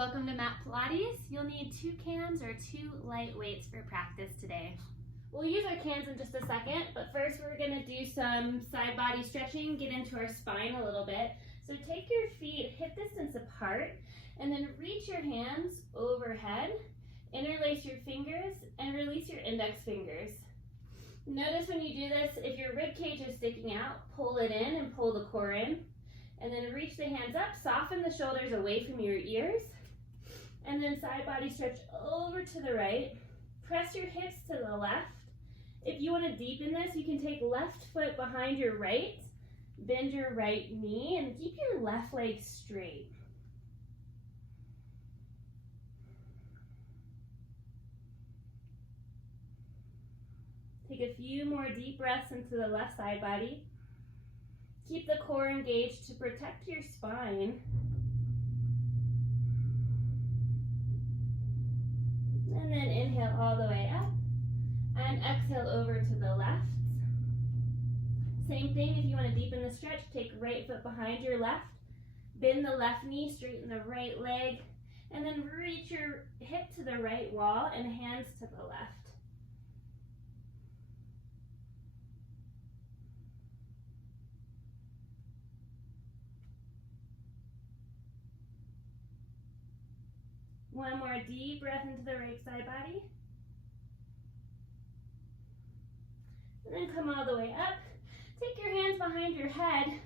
Welcome to Mat Pilates. You'll need 2 cans or 2 light weights for practice today. We'll use our cans in just a second, but first we're going to do some side body stretching, get into our spine a little bit. So take your feet hip distance apart and then reach your hands overhead, interlace your fingers, and release your index fingers. Notice when you do this, if your rib cage is sticking out, pull it in and pull the core in. And then reach the hands up, soften the shoulders away from your ears. And then side body stretch over to the right. Press your hips to the left. If you want to deepen this, you can take left foot behind your right, bend your right knee, and keep your left leg straight. Take a few more deep breaths into the left side body. Keep the core engaged to protect your spine. And then inhale all the way up and exhale over to the left. Same thing if you want to deepen the stretch, take right foot behind your left, bend the left knee, straighten the right leg, and then reach your hip to the right wall and hands to the left. One more deep breath into the right side body. And then come all the way up. Take your hands behind your head.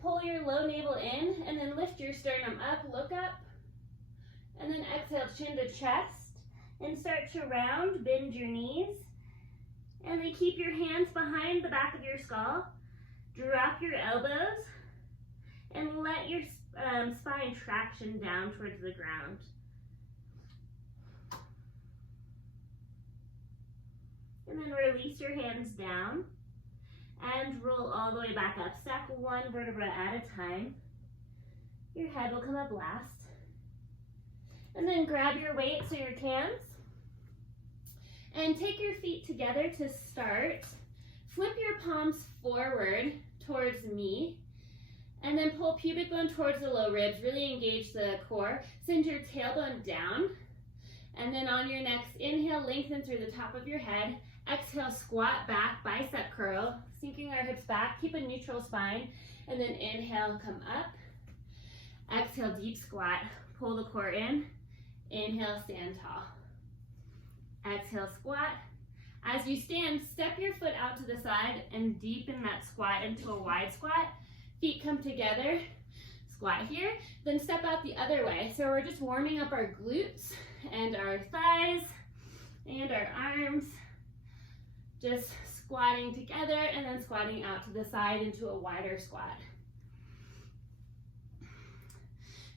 Pull your low navel in and then lift your sternum up, look up. And then exhale, chin to chest. And start to round, bend your knees. And then keep your hands behind the back of your skull. Drop your elbows. And let your spine traction down towards the ground. And then release your hands down and roll all the way back up. Stack one vertebra at a time. Your head will come up last. And then grab your weights or your cans and take your feet together to start. Flip your palms forward towards me and then pull pubic bone towards the low ribs. Really engage the core. Send your tailbone down. And then on your next inhale, lengthen through the top of your head. Exhale, squat back, bicep curl, sinking our hips back, keep a neutral spine, and then inhale, come up. Exhale, deep squat, pull the core in. Inhale, stand tall. Exhale, squat. As you stand, step your foot out to the side and deepen that squat into a wide squat. Feet come together, squat here, then step out the other way. So we're just warming up our glutes and our thighs and our arms. Just squatting together and then squatting out to the side into a wider squat.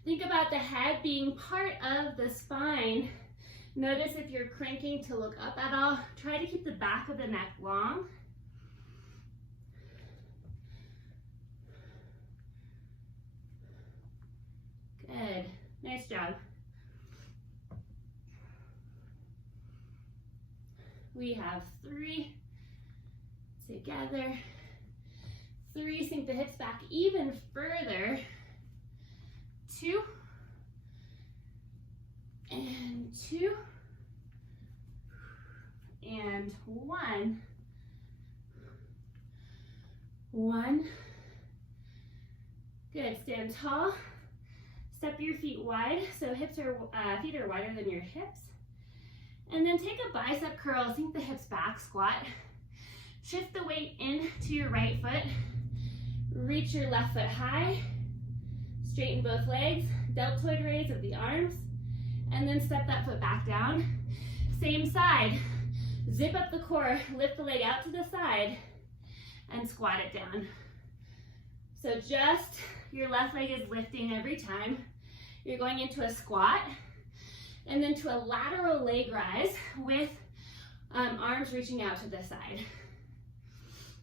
Think about the head being part of the spine. Notice if you're cranking to look up at all. Try to keep the back of the neck long. Good. Nice job. We have 3 together. 3, sink the hips back even further. 2 and 2 and 1. 1. Good. Stand tall. Step your feet wide so feet are wider than your hips. And then take a bicep curl, sink the hips back, squat. Shift the weight into your right foot. Reach your left foot high. Straighten both legs, deltoid raise of the arms. And then step that foot back down. Same side. Zip up the core, lift the leg out to the side, and squat it down. So just your left leg is lifting every time. You're going into a squat. And then to a lateral leg rise with arms reaching out to the side.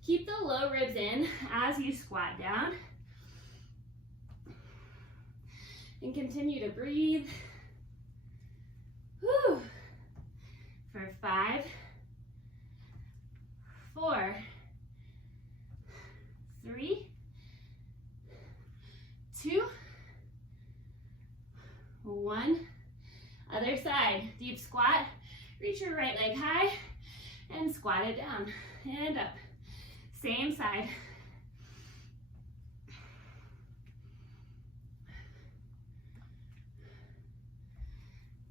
Keep the low ribs in as you squat down. And continue to breathe. Whew. For 5, 4, 3, 2, 1. Other side, deep squat. Reach your right leg high and squat it down and up. Same side.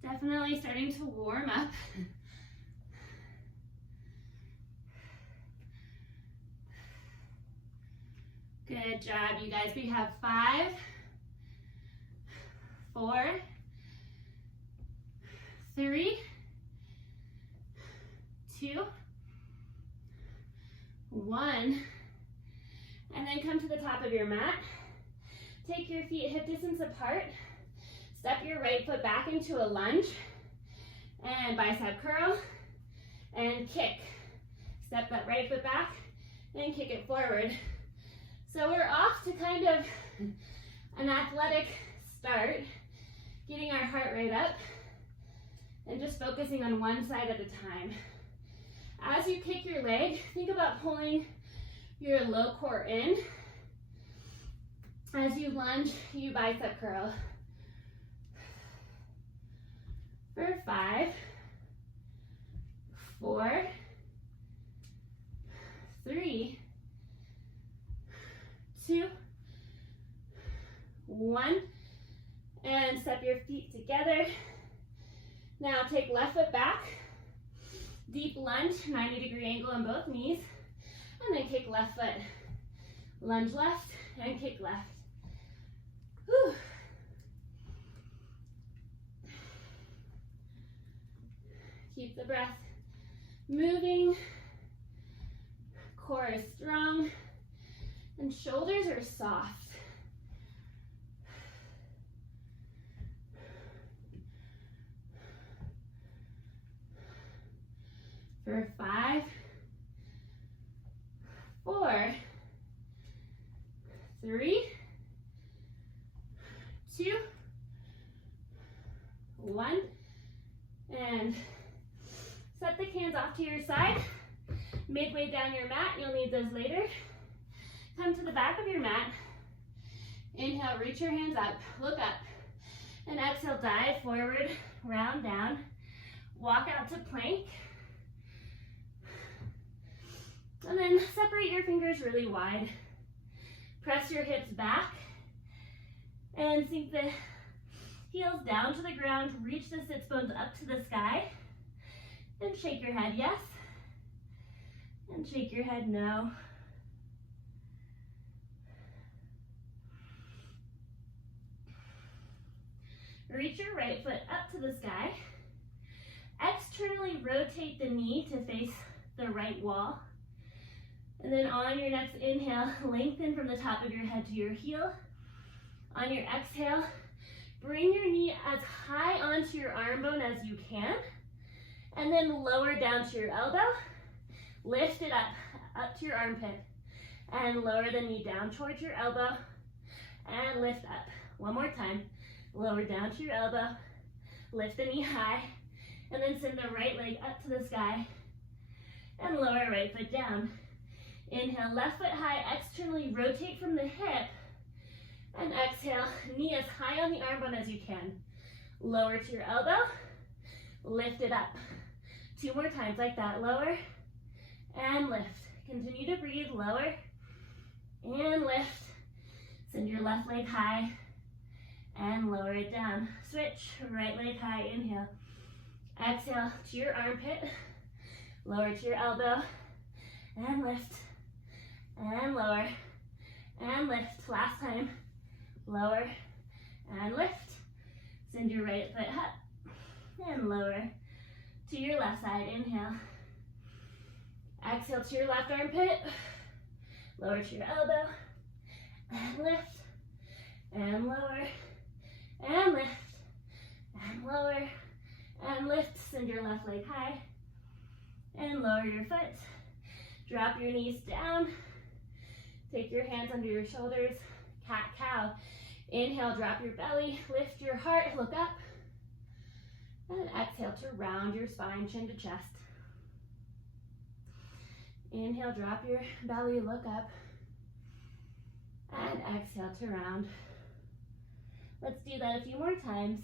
Definitely starting to warm up. Good job, you guys. We have 5, 4, 3, 2, 1. And then come to the top of your mat. Take your feet hip distance apart. Step your right foot back into a lunge. And bicep curl. And kick. Step that right foot back and kick it forward. So we're off to kind of an athletic start, getting our heart rate up and just focusing on one side at a time. As you kick your leg, think about pulling your low core in. As you lunge, you bicep curl. For 5, 4, 3, 2, 1, and step your feet together. Now take left foot back, deep lunge, 90-degree angle on both knees, and then kick left foot. Lunge left and kick left. Whew. Keep the breath moving, core is strong, and shoulders are soft. For 5, 4, 3, 2, 1, and set the hands off to your side. Midway down your mat, you'll need those later. Come to the back of your mat. Inhale, reach your hands up, look up. And exhale, dive forward, round down. Walk out to plank. And then separate your fingers really wide. Press your hips back. And sink the heels down to the ground. Reach the sits bones up to the sky. And shake your head yes. And shake your head no. Reach your right foot up to the sky. Externally rotate the knee to face the right wall. And then on your next inhale, lengthen from the top of your head to your heel. On your exhale, bring your knee as high onto your arm bone as you can. And then lower down to your elbow. Lift it up to your armpit. And lower the knee down towards your elbow. And lift up. One more time. Lower down to your elbow. Lift the knee high. And then send the right leg up to the sky. And lower right foot down. Inhale, left foot high, externally rotate from the hip. And exhale, knee as high on the arm bone as you can. Lower to your elbow, lift it up. 2 more times like that, lower and lift. Continue to breathe, lower and lift. Send your left leg high and lower it down. Switch, right leg high, inhale. Exhale to your armpit, lower to your elbow and lift. And lower, and lift. Last time, lower, and lift. Send your right foot up, and lower to your left side. Inhale. Exhale to your left armpit, lower to your elbow, and lift, and lower, and lift, and lower, and lift. Send your left leg high, and lower your foot. Drop your knees down. Take your hands under your shoulders, cat-cow. Inhale, drop your belly, lift your heart, look up. And exhale to round your spine, chin to chest. Inhale, drop your belly, look up. And exhale to round. Let's do that a few more times.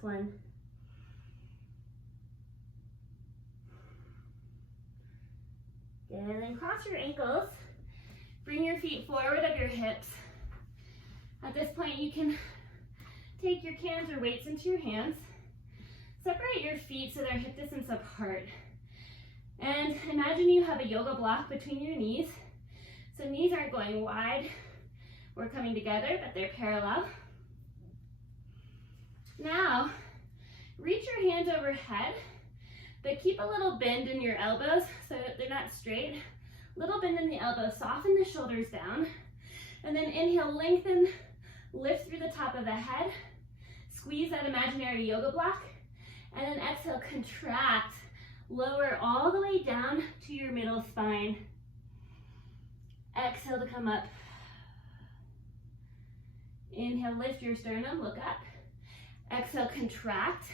last one. Good, and then cross your ankles. Bring your feet forward of your hips. At this point, you can take your cans or weights into your hands. Separate your feet so they're hip distance apart. And imagine you have a yoga block between your knees. So knees aren't going wide or coming together, but they're parallel. Now, reach your hands overhead, but keep a little bend in your elbows so that they're not straight. Little bend in the elbows, soften the shoulders down. And then inhale, lengthen, lift through the top of the head. Squeeze that imaginary yoga block. And then exhale, contract. Lower all the way down to your middle spine. Exhale to come up. Inhale, lift your sternum, look up. Exhale, contract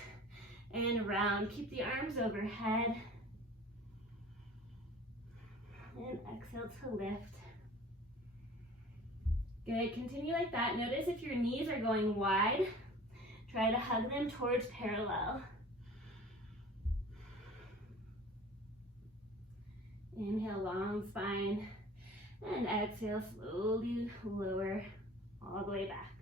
and round. Keep the arms overhead. And exhale to lift. Good, continue like that. Notice if your knees are going wide, try to hug them towards parallel. Inhale, long spine, and exhale, slowly lower all the way back.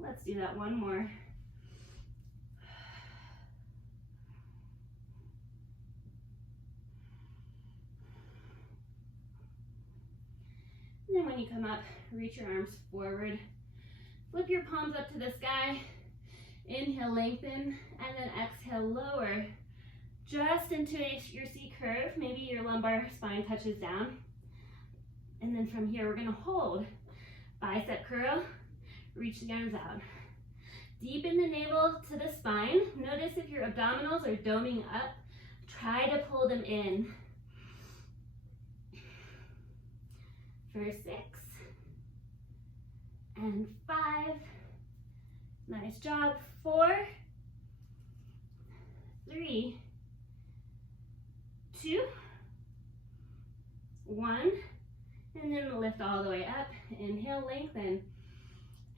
Let's do that one more. And then when you come up, reach your arms forward. Flip your palms up to the sky. Inhale, lengthen, and then exhale, lower. Just into your C curve. Maybe your lumbar spine touches down. And then from here, we're gonna hold. Bicep curl, reach the arms out. Deepen the navel to the spine. Notice if your abdominals are doming up, try to pull them in. For 6 and 5. Nice job. 4, 3, 2, 1, and then lift all the way up. Inhale, lengthen.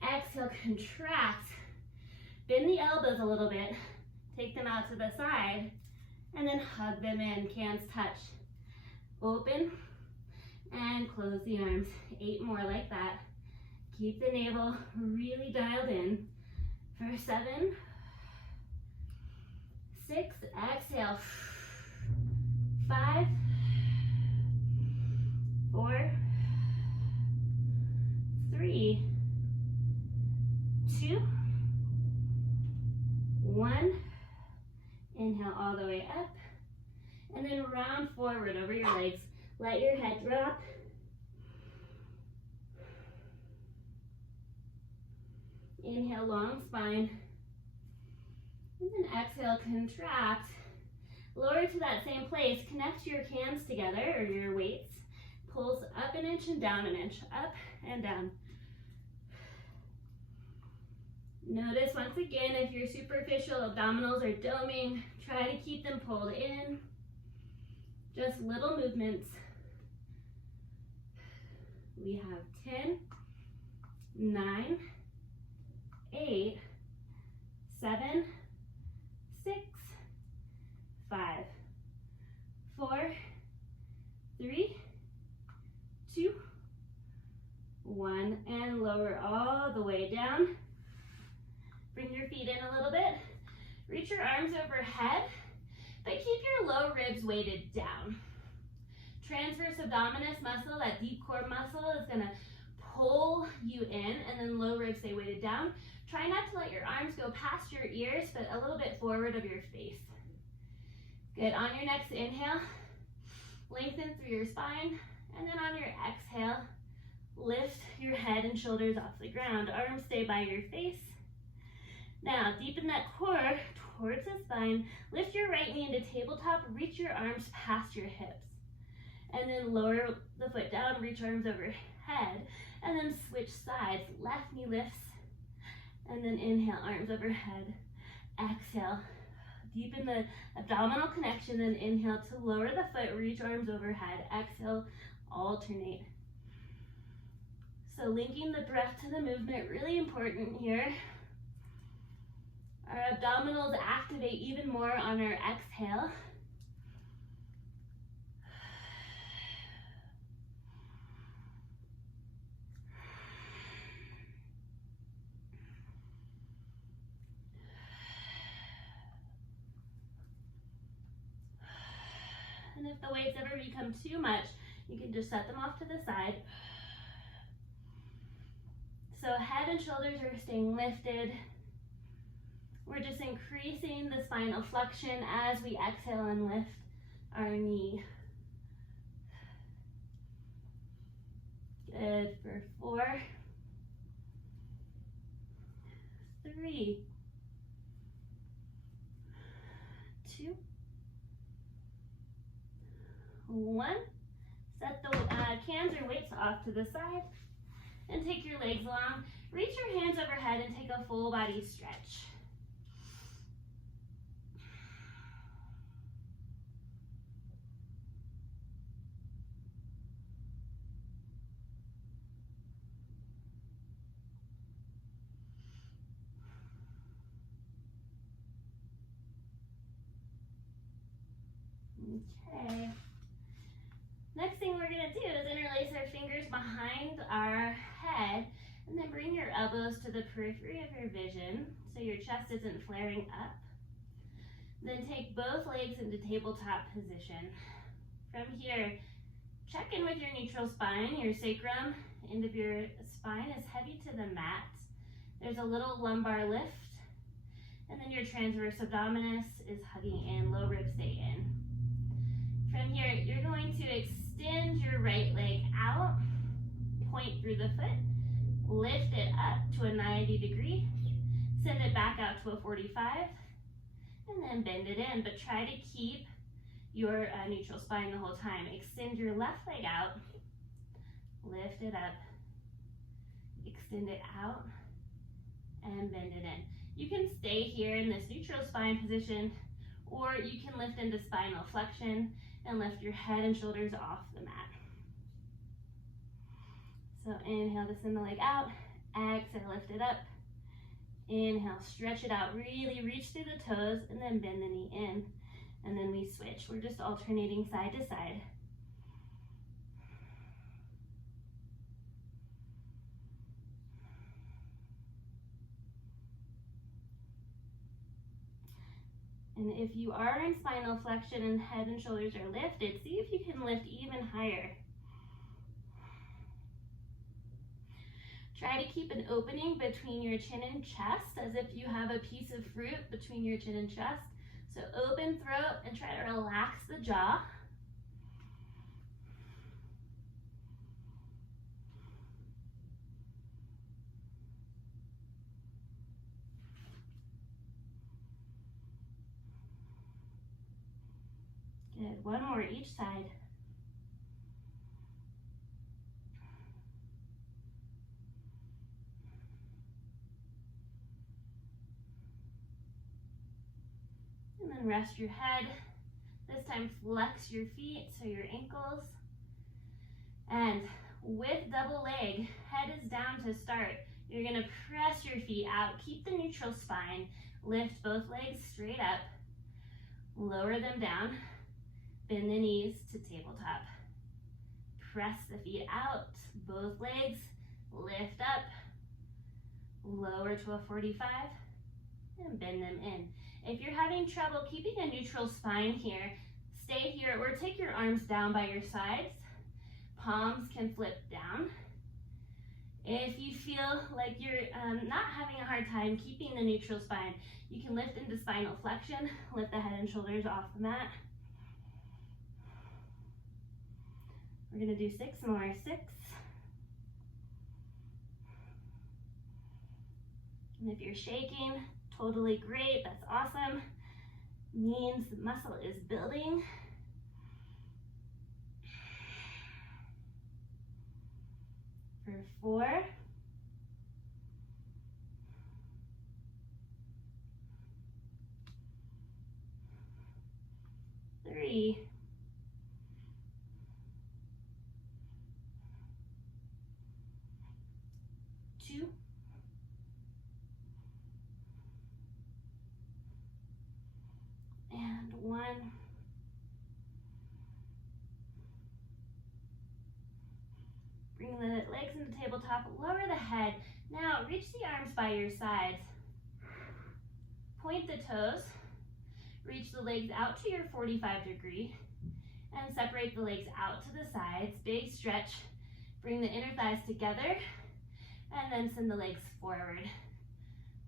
Exhale, contract. Bend the elbows a little bit. Take them out to the side, and then hug them in. Cans touch. Open and close the arms. 8 more like that. Keep the navel really dialed in. For 7, 6, exhale. 5, 4, 3, 2, 1. Inhale all the way up. And then round forward over your legs. Let your head drop. Inhale, long spine. And then exhale, contract. Lower to that same place. Connect your cans together, or your weights. Pulse up an inch and down an inch. Up and down. Notice once again, if your superficial abdominals are doming, try to keep them pulled in. Just little movements. We have 10, 9, 8, 7, 6, 5, 4, 3, 2, 1, and lower all the way down. Bring your feet in a little bit. Reach your arms overhead, but keep your low ribs weighted down. Transverse abdominis muscle, that deep core muscle, is gonna pull you in, and then low ribs stay weighted down. Try not to let your arms go past your ears, but a little bit forward of your face. Good, on your next inhale, lengthen through your spine, and then on your exhale, lift your head and shoulders off the ground. Arms stay by your face. Now, deepen that core towards the spine. Lift your right knee into tabletop, reach your arms past your hips. And then lower the foot down, reach arms overhead, and then switch sides. Left knee lifts, and then inhale, arms overhead. Exhale, deepen the abdominal connection, then inhale to lower the foot, reach arms overhead. Exhale, alternate. So linking the breath to the movement, really important here. Our abdominals activate even more on our exhale. And if the weights ever become too much, you can just set them off to the side. So head and shoulders are staying lifted. We're just increasing the spinal flexion as we exhale and lift our knee. Good for 4, 3, 2, 1. Set the cans or weights off to the side and take your legs long. Reach your hands overhead and take a full body stretch. Okay. Next thing we're going to do is interlace our fingers behind our head and then bring your elbows to the periphery of your vision so your chest isn't flaring up. Then take both legs into tabletop position. From here, check in with your neutral spine. Your sacrum, end of your spine is heavy to the mat. There's a little lumbar lift, and then your transverse abdominis is hugging in, low ribs stay in. From here, you're going to extend your right leg out, point through the foot, lift it up to a 90 degree, send it back out to a 45, and then bend it in, but try to keep your neutral spine the whole time. Extend your left leg out, lift it up, extend it out, and bend it in. You can stay here in this neutral spine position, or you can lift into spinal flexion and lift your head and shoulders off the mat. So inhale to send the leg out, exhale, lift it up. Inhale, stretch it out, really reach through the toes, and then bend the knee in. And then we switch. We're just alternating side to side. And if you are in spinal flexion and head and shoulders are lifted, see if you can lift even higher. Try to keep an opening between your chin and chest as if you have a piece of fruit between your chin and chest. So open throat and try to relax the jaw. Good, one more each side. And then rest your head. This time flex your feet, so your ankles. And with double leg, head is down to start. You're gonna press your feet out, keep the neutral spine, lift both legs straight up, lower them down, bend the knees to tabletop. Press the feet out, both legs, lift up, lower to a 45, and bend them in. If you're having trouble keeping a neutral spine here, stay here or take your arms down by your sides. Palms can flip down. If you feel like you're not having a hard time keeping the neutral spine, you can lift into spinal flexion, lift the head and shoulders off the mat. We're gonna do 6 more, 6. And if you're shaking, totally great, that's awesome. Means the muscle is building. For 4. 3. 2. tabletop, lower the head. Now reach the arms by your sides. Point the toes. Reach the legs out to your 45 degree and separate the legs out to the sides. Big stretch. Bring the inner thighs together and then send the legs forward.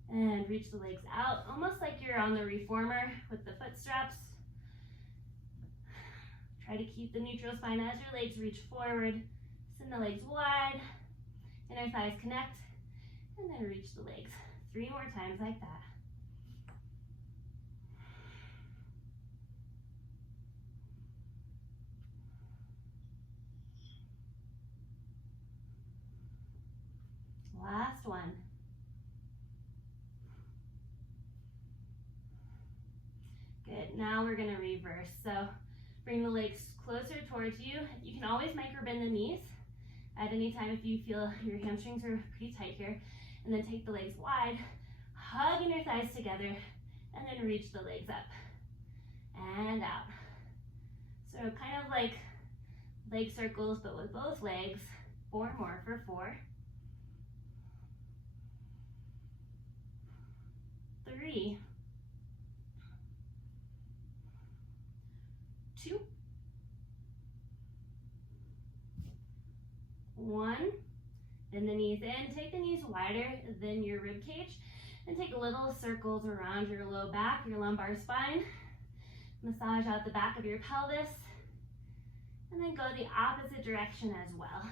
And reach the legs out, almost like you're on the reformer with the foot straps. Try to keep the neutral spine as your legs reach forward. Send the legs wide, inner thighs connect, and then reach the legs. 3 more times like that. Last one. Good, now we're gonna reverse. So bring the legs closer towards you. You can always micro bend the knees at any time if you feel your hamstrings are pretty tight here. And then take the legs wide, hug inner thighs together, and then reach the legs up and out. So kind of like leg circles, but with both legs. 4 more for 4. 3, 2, 1. Bend the knees in, take the knees wider than your rib cage, and take little circles around your low back, your lumbar spine. Massage out the back of your pelvis, and then go the opposite direction as well.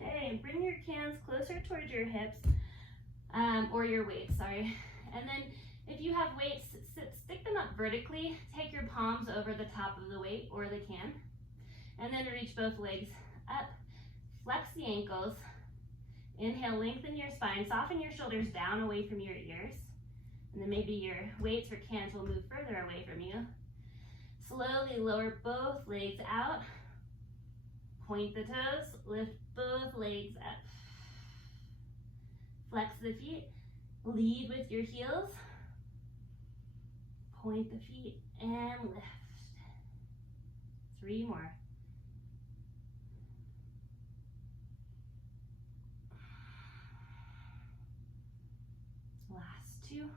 Okay, bring your cans closer towards your hips, or your weights, sorry. And then if you have weights, stick them up vertically. Take your palms over the top of the weight or the can. And then reach both legs up. Flex the ankles. Inhale, lengthen your spine. Soften your shoulders down away from your ears. And then maybe your weights or cans will move further away from you. Slowly lower both legs out. Point the toes, lift both legs up. Flex the feet, lead with your heels. Point the feet and lift. 3 more. Last 2.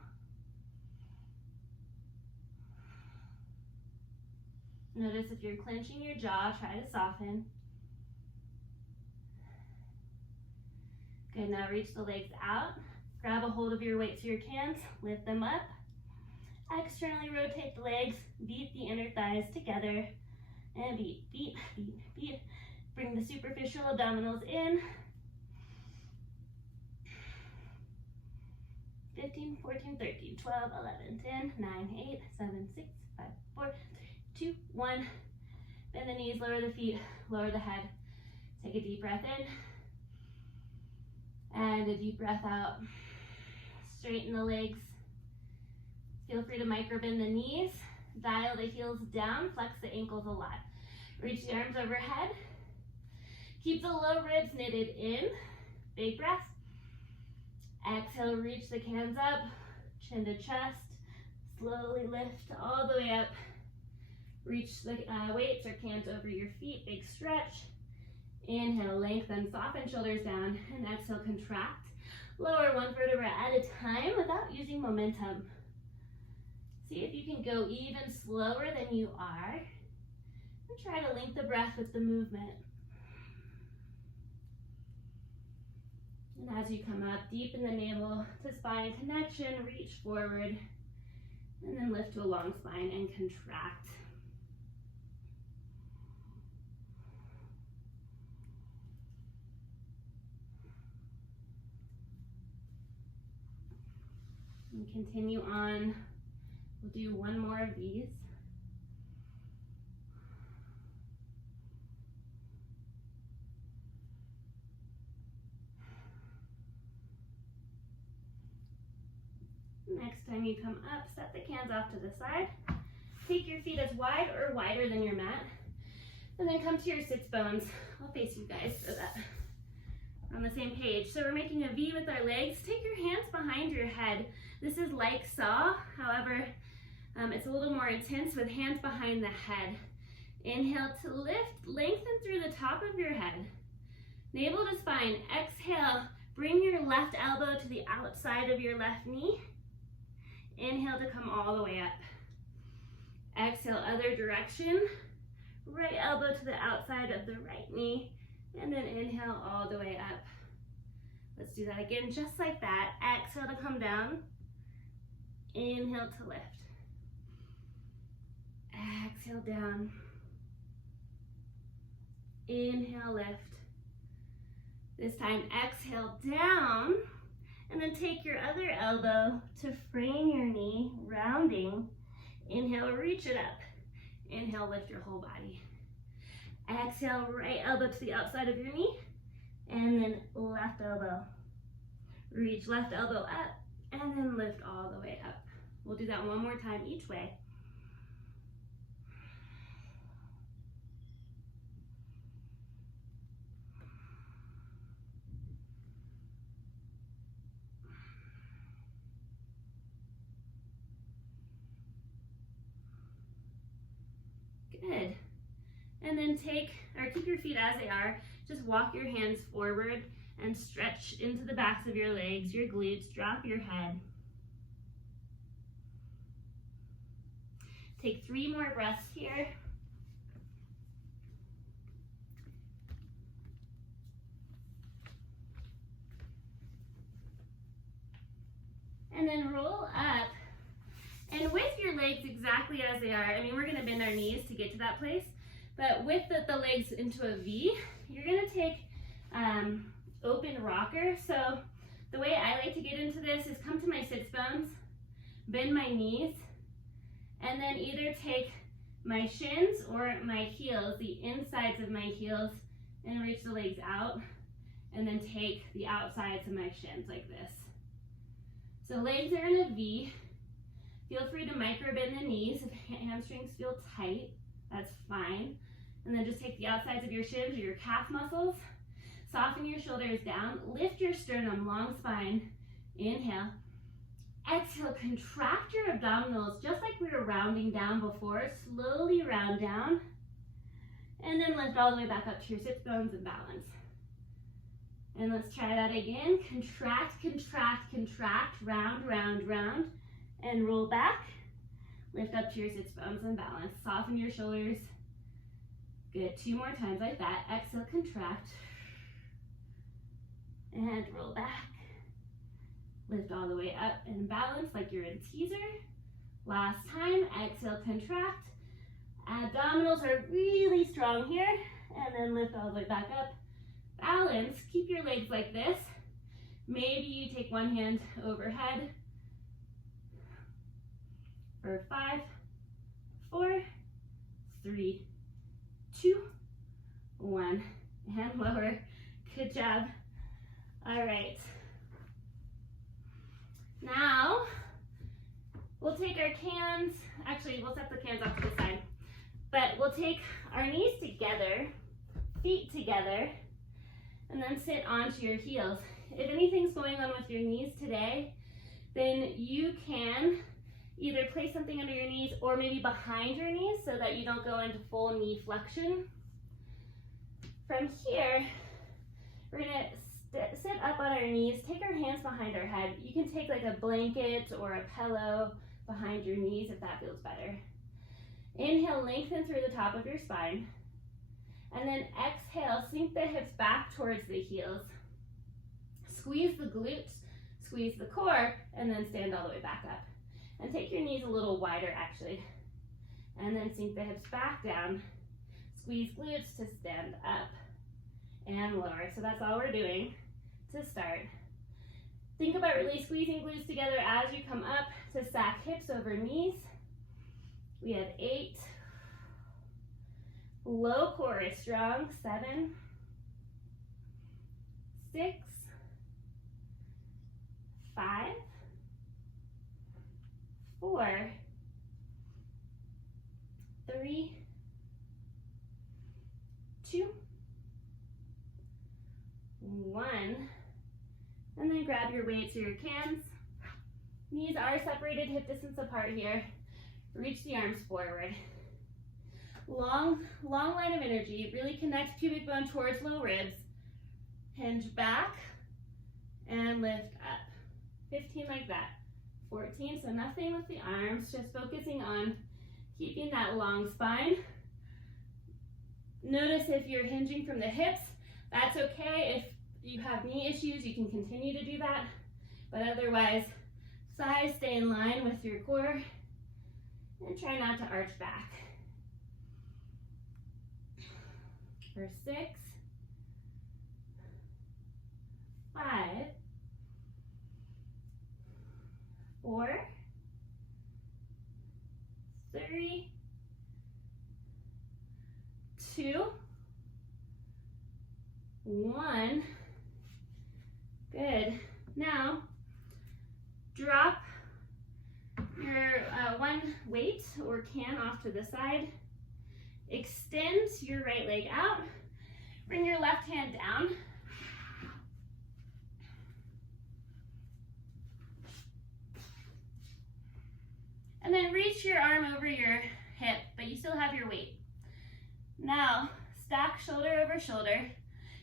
Notice if you're clenching your jaw, try to soften. Good, now reach the legs out. Grab a hold of your weights or your cans, lift them up. Externally rotate the legs, beat the inner thighs together, and beat, beat, beat, beat. Bring the superficial abdominals in. 15, 14, 13, 12, 11, 10, 9, 8, 7, 6, 5, 4, 2, 1. Bend the knees, lower the feet, lower the head. Take a deep breath in. And a deep breath out. Straighten the legs. Feel free to micro bend the knees. Dial the heels down. Flex the ankles a lot. Reach the arms overhead. Keep the low ribs knitted in. Big breath. Exhale, reach the cans up. Chin to chest. Slowly lift all the way up. Reach the weights or cans over your feet. Big stretch. Inhale, lengthen, soften shoulders down, and exhale, contract. Lower 1 vertebra at a time without using momentum. See if you can go even slower than you are, and try to link the breath with the movement. And as you come up, deepen the navel to spine connection, reach forward, and then lift to a long spine and contract. And continue on. We'll do 1 more of these. Next time you come up, set the cans off to the side. Take your feet as wide or wider than your mat. And then come to your sits bones. I'll face you guys so that we're on the same page. So we're making a V with our legs. Take your hands behind your head. This is like saw, however, it's a little more intense with hands behind the head. Inhale to lift, lengthen through the top of your head. Navel to spine. Exhale, bring your left elbow to the outside of your left knee. Inhale to come all the way up. Exhale, other direction. Right elbow to the outside of the right knee. And then inhale all the way up. Let's do that again, just like that. Exhale to come down. Inhale to lift. Exhale down. Inhale, lift. This time, exhale down, and then take your other elbow to frame your knee, rounding. Inhale, reach it up. Inhale, lift your whole body. Exhale, right elbow to the outside of your knee, and then left elbow. Reach left elbow up, and then lift all the way up. We'll do that one more time each way. Good. And then keep your feet as they are. Just walk your hands forward and stretch into the backs of your legs, your glutes, drop your head. Take 3 more breaths here. And then roll up. And with your legs exactly as they are, I mean, we're gonna bend our knees to get to that place, but with the legs into a V, you're gonna take open rocker. So the way I like to get into this is come to my sits bones, bend my knees, and then either take my shins or my heels, the insides of my heels, and reach the legs out, and then take the outsides of my shins like this. So legs are in a V. Feel free to micro bend the knees if hamstrings feel tight, that's fine. And then just take the outsides of your shins or your calf muscles, soften your shoulders down, lift your sternum, long spine, inhale. Exhale, contract your abdominals just like we were rounding down before, slowly round down. And then lift all the way back up to your sits bones and balance. And let's try that again. Contract, contract, contract, round, round, round. And roll back, lift up to your sits bones and balance. Soften your shoulders. Good, 2 more times like that. Exhale, contract. And roll back. Lift all the way up and balance like you're in teaser. Last time, exhale, contract. Abdominals are really strong here. And then lift all the way back up. Balance, keep your legs like this. Maybe you take one hand overhead. For 5, 4, 3, 2, 1, and lower. Good job. All right. Now, we'll take our cans, actually we'll set the cans off to the side, but we'll take our knees together, feet together, and then sit onto your heels. If anything's going on with your knees today, then you can either place something under your knees or maybe behind your knees so that you don't go into full knee flexion. From here, we're gonna sit up on our knees, take our hands behind our head. You can take like a blanket or a pillow behind your knees if that feels better. Inhale, lengthen through the top of your spine. And then exhale, sink the hips back towards the heels. Squeeze the glutes, squeeze the core, and then stand all the way back up. And take your knees a little wider actually. And then sink the hips back down. Squeeze glutes to stand up and lower. So that's all we're doing to start. Think about really squeezing glutes together as you come up to stack hips over knees. We have 8. Low core is strong. 7, 6, 5, 4, 3, grab your weights or your cans. Knees are separated hip distance apart here. Reach the arms forward. Long line of energy. Really connect pubic bone towards low ribs. Hinge back and lift up. 15 like that. 14, so nothing with the arms, just focusing on keeping that long spine. Notice if you're hinging from the hips, that's okay. If you have knee issues, you can continue to do that, but otherwise, thighs stay in line with your core and try not to arch back. For 6, 5, 4, 3, 2, 1. Good. Now, drop your one weight or can off to the side. Extend your right leg out. Bring your left hand down. And then reach your arm over your hip, but you still have your weight. Now, stack shoulder over shoulder,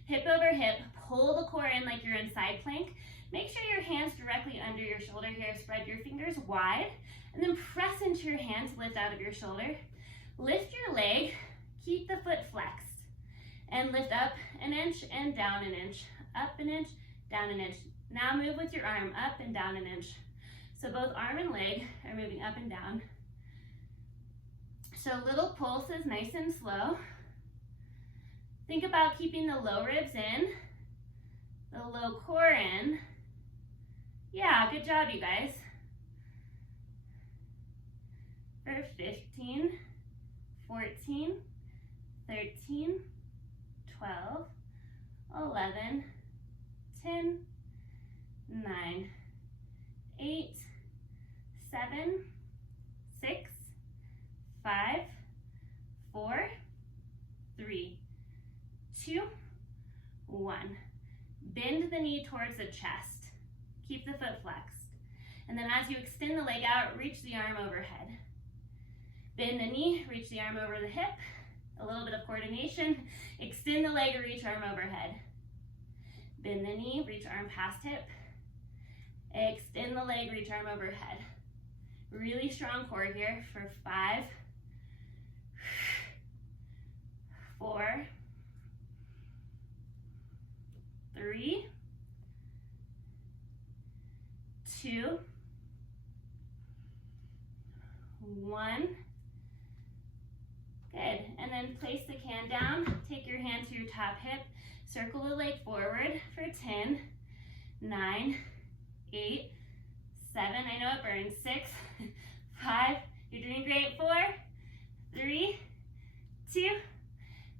hip over hip, pull the core in like you're in side plank. Make sure your hands directly under your shoulder here. Spread your fingers wide, and then press into your hand to lift out of your shoulder. Lift your leg, keep the foot flexed, and lift up an inch and down an inch. Up an inch, down an inch. Now move with your arm up and down an inch. So both arm and leg are moving up and down. So little pulses, nice and slow. Think about keeping the low ribs in, the low core in. Yeah, good job, you guys. For 15, 14, 13, 12, 11, 10, 9, 8, 7, 6, 5, 4, 3, 2, 1. Bend the knee towards the chest. Keep the foot flexed. And then as you extend the leg out, reach the arm overhead. Bend the knee, reach the arm over the hip. A little bit of coordination. Extend the leg, reach arm overhead. Bend the knee, reach arm past hip. Extend the leg, reach arm overhead. Really strong core here for 5, 4, 3, 2, 1. Good. And then place the can down. Take your hand to your top hip. Circle the leg forward for 10, 9, 8, 7. I know it burns. 6, 5. You're doing great. 4, 3, 2,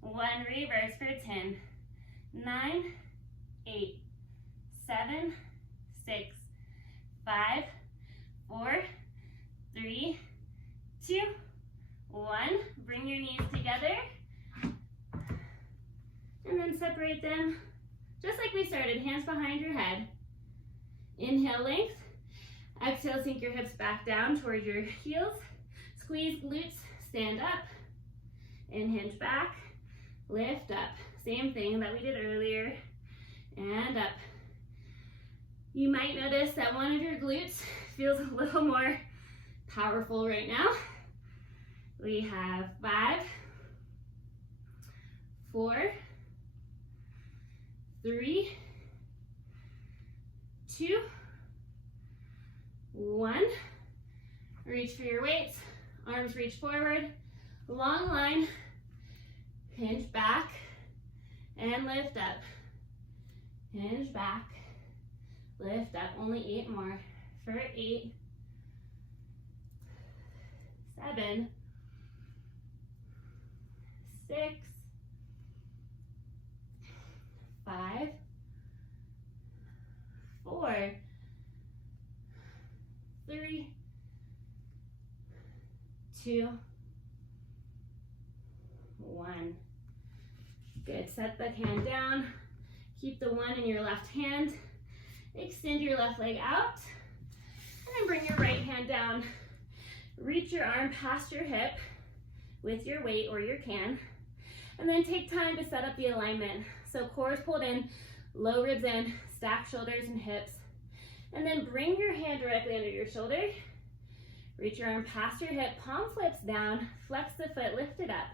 1. Reverse for 10, 9, 8, 7, 6, 5, 4, 3, 2, 1. Bring your knees together. And then separate them just like we started. Hands behind your head. Inhale, length. Exhale, sink your hips back down towards your heels. Squeeze glutes, stand up. And hinge back. Lift up. Same thing that we did earlier. And up. You might notice that one of your glutes feels a little more powerful right now. We have 5, 4, 3, 2, 1. Reach for your weights. Arms reach forward. Long line. Hinge back and lift up. Hinge back. Lift up. Only 8 more. For 8, 7, 6, 5, 4, 3, 2, 1. Good. Set the hand down. Keep the 1 in your left hand. Extend your left leg out. And then bring your right hand down. Reach your arm past your hip with your weight or your can. And then take time to set up the alignment. So core is pulled in, low ribs in, stack shoulders and hips. And then bring your hand directly under your shoulder. Reach your arm past your hip, palm flips down, flex the foot, lift it up.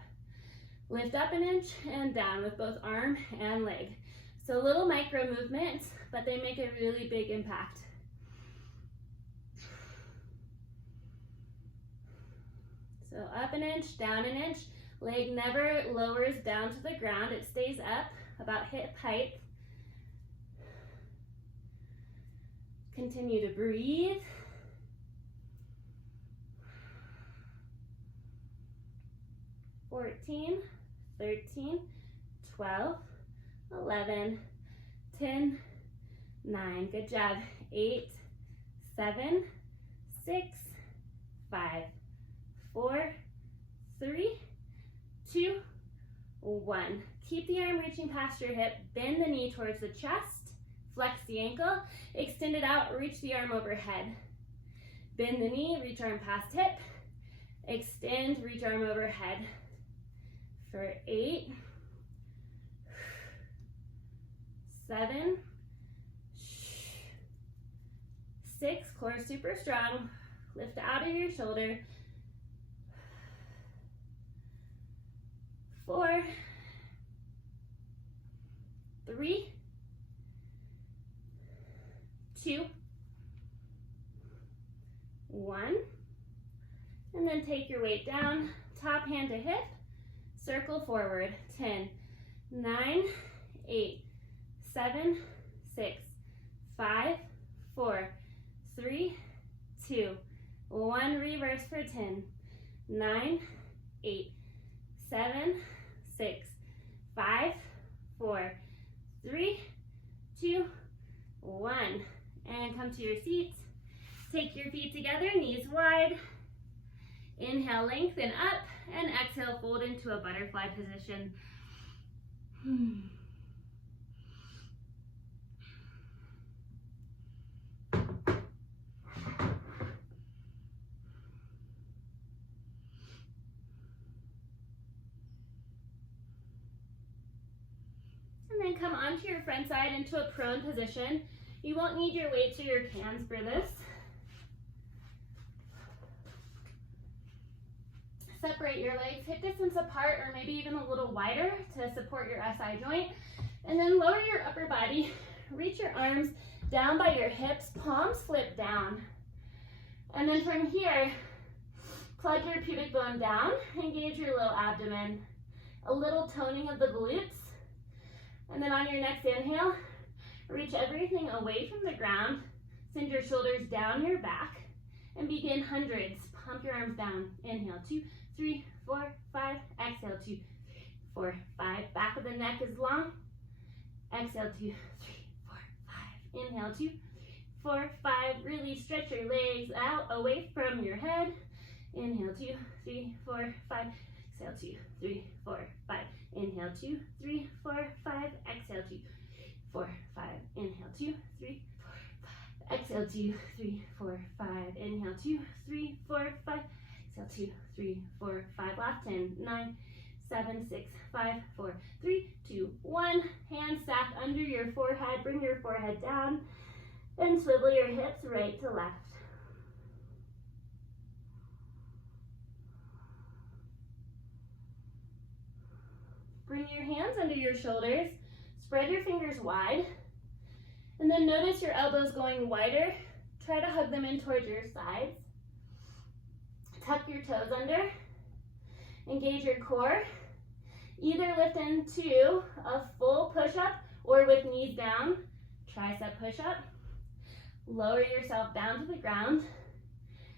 Lift up an inch and down with both arm and leg. So little micro movements, but they make a really big impact. So up an inch, down an inch. Leg never lowers down to the ground. It stays up about hip height. Continue to breathe. "14, 13, 12, 11, 10, 9. Good job. 8, 7, 6, 5, 4, 3, 2, 1. Keep the arm reaching past your hip. Bend the knee towards the chest. Flex the ankle. Extend it out. Reach the arm overhead. Bend the knee. Reach arm past hip. Extend. Reach arm overhead. For 8, 7, 6. Core super strong. Lift out of your shoulder. 4, 3, 2, 1. And then take your weight down, top hand to hip, circle forward. 10, 9, 8, 7, 6, 5, 4, 3, 2, 1. Reverse for 10, 9, 8, 7, 6, 5, 4, 3, 2, 1. And come to your seat. Take your feet together, knees wide. Inhale, lengthen up, and exhale, fold into a butterfly position. And then come onto your front side into a prone position. You won't need your weights or your cans for this. Separate your legs hip distance apart or maybe even a little wider to support your SI joint. And then lower your upper body. Reach your arms down by your hips, palms flip down. And then from here, plug your pubic bone down, engage your low abdomen. A little toning of the glutes. And then on your next inhale, reach everything away from the ground. Send your shoulders down your back and begin hundreds. Pump your arms down. Inhale, 2, 3, 4, 5. Exhale, 2, 3, 4, 5. Back of the neck is long. Exhale, 2, 3, 4, 5. Inhale, 2, 3, 4, 5. Really stretch your legs out away from your head. Inhale, 2, 3, 4, 5. Exhale, 2, 3, 4, 5. Inhale, 2, 3, 4, 5. Exhale, 2, 4, 5. Inhale, 2, 3, 4, 5. Exhale, 2, 3, 4, 5. Inhale, 2, 3, 4, 5. Exhale, 2, 3, 4, 5. Last 10, 9, 7, 6, 5, 4, 3, 2, 1. Hands stack under your forehead. Bring your forehead down and swivel your hips right to left. Bring your hands under your shoulders. Spread your fingers wide. And then notice your elbows going wider. Try to hug them in towards your sides. Tuck your toes under. Engage your core. Either lift into a full push-up or with knees down, tricep push-up. Lower yourself down to the ground.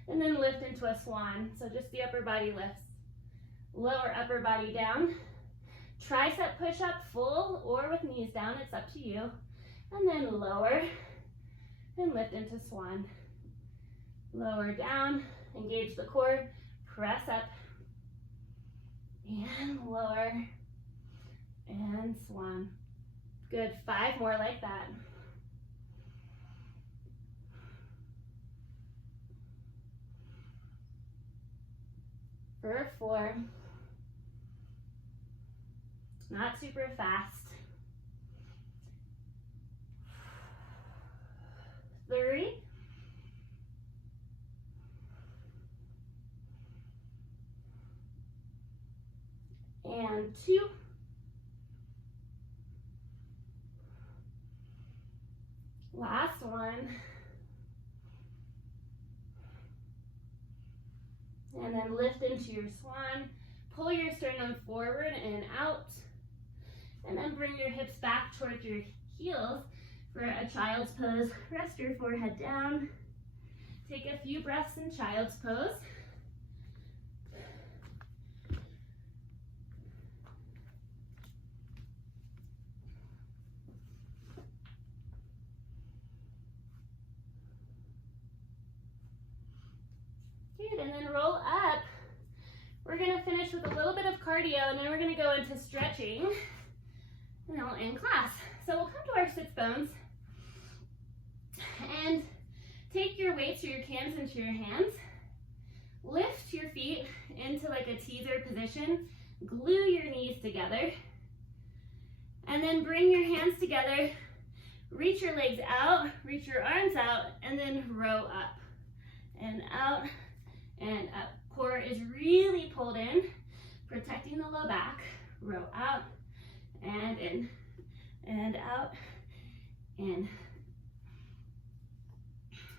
And then lift into a swan. So just the upper body lifts. Lower upper body down. Tricep push-up full or with knees down, it's up to you. And then lower and lift into swan. Lower down, engage the core, press up, and lower, and swan. Good, 5 more like that. for 4. Not super fast. 3. And 2. Last one. And then lift into your swan. Pull your sternum forward and out. And then bring your hips back towards your heels for a child's pose. Rest your forehead down. Take a few breaths in child's pose. Good, and then roll up. We're gonna finish with a little bit of cardio, and then we're gonna go into stretching, in class. So we'll come to our sits bones, and take your weights or your cans into your hands. Lift your feet into like a teaser position. Glue your knees together. And then bring your hands together. Reach your legs out, reach your arms out, and then row up and out and up. Core is really pulled in, protecting the low back. Row out and in and out, in.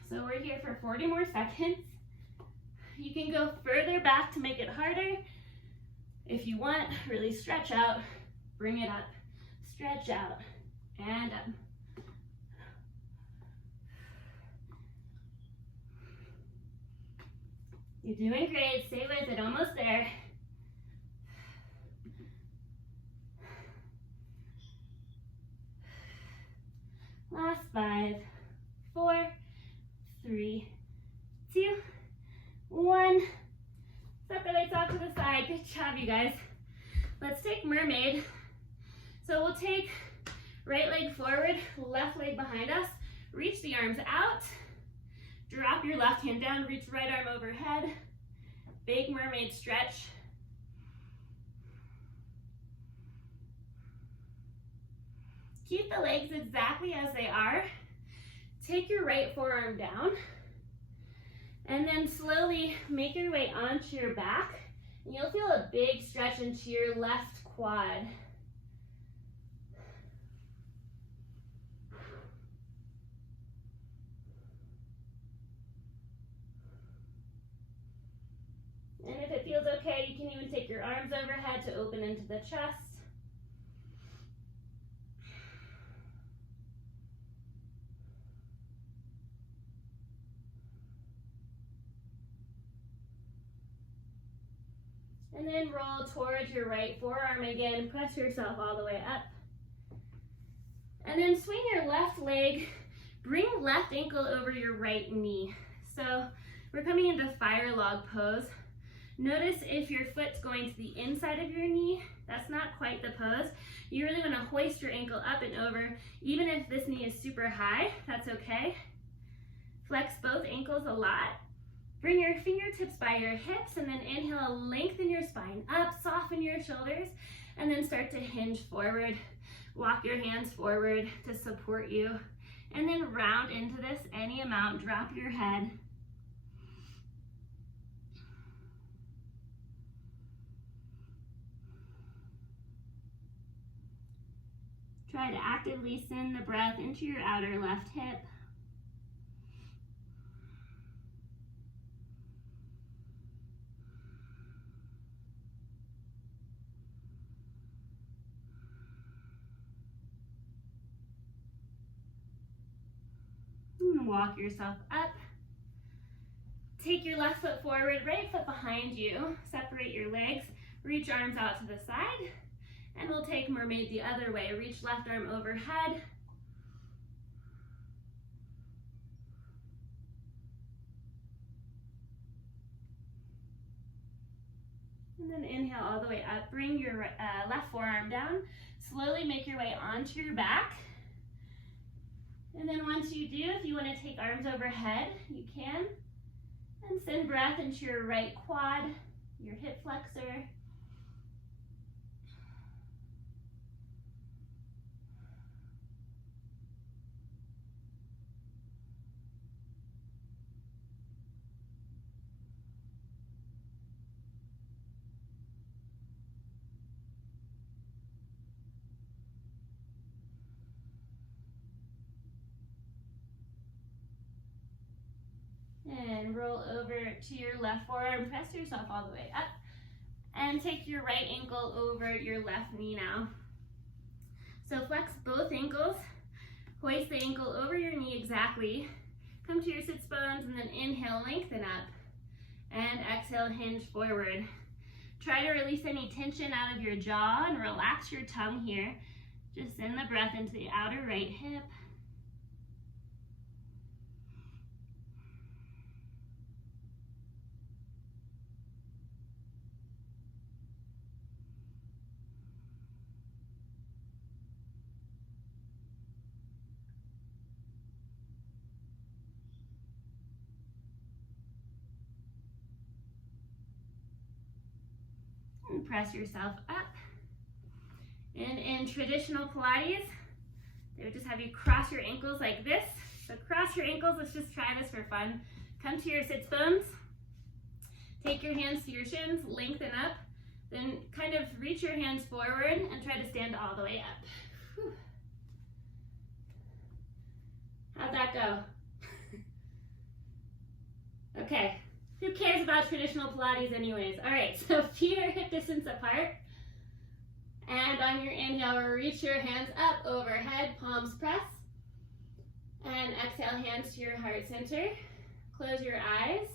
So we're here for 40 more seconds. You can go further back to make it harder. If you want, really stretch out, bring it up, stretch out, and up. You're doing great, stay with it, almost there. Last 5, 4, 3, 2, 1. Set the weights off to the side. Good job, you guys. Let's take mermaid. So we'll take right leg forward, left leg behind us. Reach the arms out. Drop your left hand down, reach right arm overhead. Big mermaid stretch. Keep the legs exactly as they are. Take your right forearm down. And then slowly make your way onto your back. And you'll feel a big stretch into your left quad. And if it feels okay, you can even take your arms overhead to open into the chest. And then roll towards your right forearm again. Press yourself all the way up. And then swing your left leg. Bring left ankle over your right knee. So we're coming into fire log pose. Notice if your foot's going to the inside of your knee, that's not quite the pose. You really want to hoist your ankle up and over. Even if this knee is super high, that's okay. Flex both ankles a lot. Bring your fingertips by your hips, and then inhale, lengthen your spine up, soften your shoulders, and then start to hinge forward. Walk your hands forward to support you. And then round into this any amount, drop your head. Try to actively send the breath into your outer left hip. And walk yourself up. Take your left foot forward, right foot behind you. Separate your legs, reach arms out to the side. And we'll take mermaid the other way. Reach left arm overhead. And then inhale all the way up. Bring your left forearm down. Slowly make your way onto your back. And then once you do, if you want to take arms overhead, you can. And send breath into your right quad. your hip flexor. And roll over to your left forearm, press yourself all the way up. And take your right ankle over your left knee now. So flex both ankles, hoist the ankle over your knee exactly. Come to your sits bones and then inhale, lengthen up. And exhale, hinge forward. Try to release any tension out of your jaw and relax your tongue here. Just send the breath into the outer right hip. And press yourself up. And in traditional Pilates, they would just have you cross your ankles like this. So cross your ankles, let's just try this for fun. Come to your sits bones. Take your hands to your shins, lengthen up. Then kind of reach your hands forward and try to stand all the way up. Whew. How'd that go? Okay, who cares about traditional Pilates anyways? All right, so feet are hip distance apart. And on your inhale, reach your hands up overhead, palms press. And exhale, hands to your heart center. Close your eyes.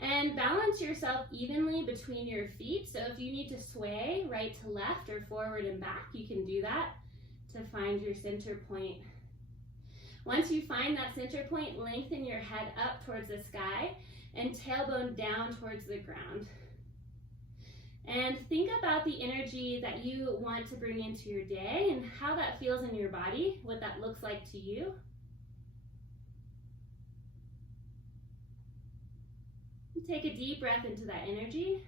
And balance yourself evenly between your feet. So if you need to sway right to left or forward and back, you can do that to find your center point. Once you find that center point, lengthen your head up towards the sky and tailbone down towards the ground. And think about the energy that you want to bring into your day and how that feels in your body, what that looks like to you. Take a deep breath into that energy.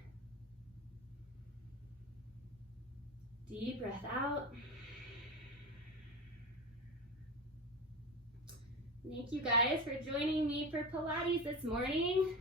Deep breath out. Thank you guys for joining me for Pilates this morning.